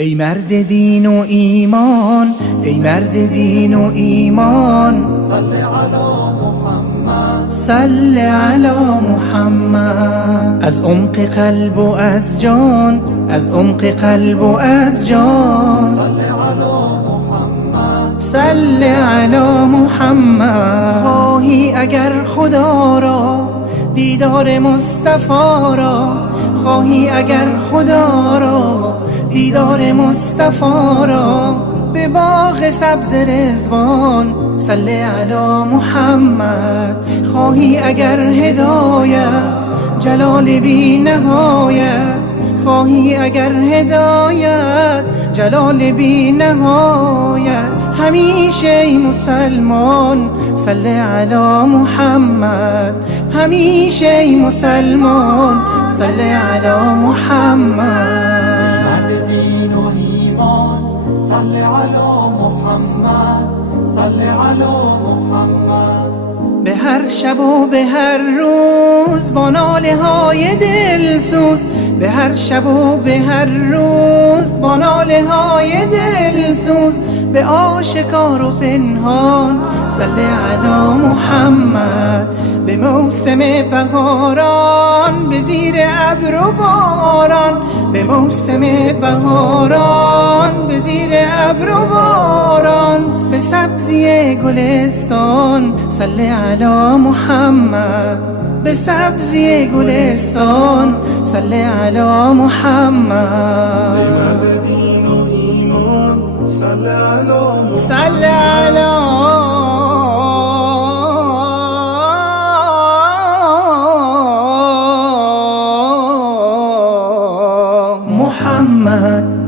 ای مرد دین و ایمان، ای مرد دین و ایمان، صل علی محمد، صل علی محمد. از عمق قلب و از جان، از عمق قلب و از جان، صل علی محمد، صل علی محمد. خواهی اگر خدا را دیدار مصطفی را، خواهی اگر خدا را دیدار مصطفی را، به باغ سبز رضوان صل علی محمد. خواهی اگر هدایت جلال بی نهایت، خواهی اگر هدایت جلال بی نهایت، همیشه ای مسلمان صل علی محمد. همیشه ای مسلمان صل علی محمد. مرد دین و ایمان، صل علی محمد، صل علی محمد. به هر شب و به هر روز با ناله های دلسوز، به هر شب و به هر روز با ناله های دلسوز، به آشکار و پنهان صل علی محمد. به موسم بهاران به زیر ابر و باران، به موسم بهاران به زیر ابر و باران، به سبزی گلستان صل علی محمد. به سبزی گلستان صل علی محمد. مرد دین و ایمان، صل علی محمد، صل علی محمد.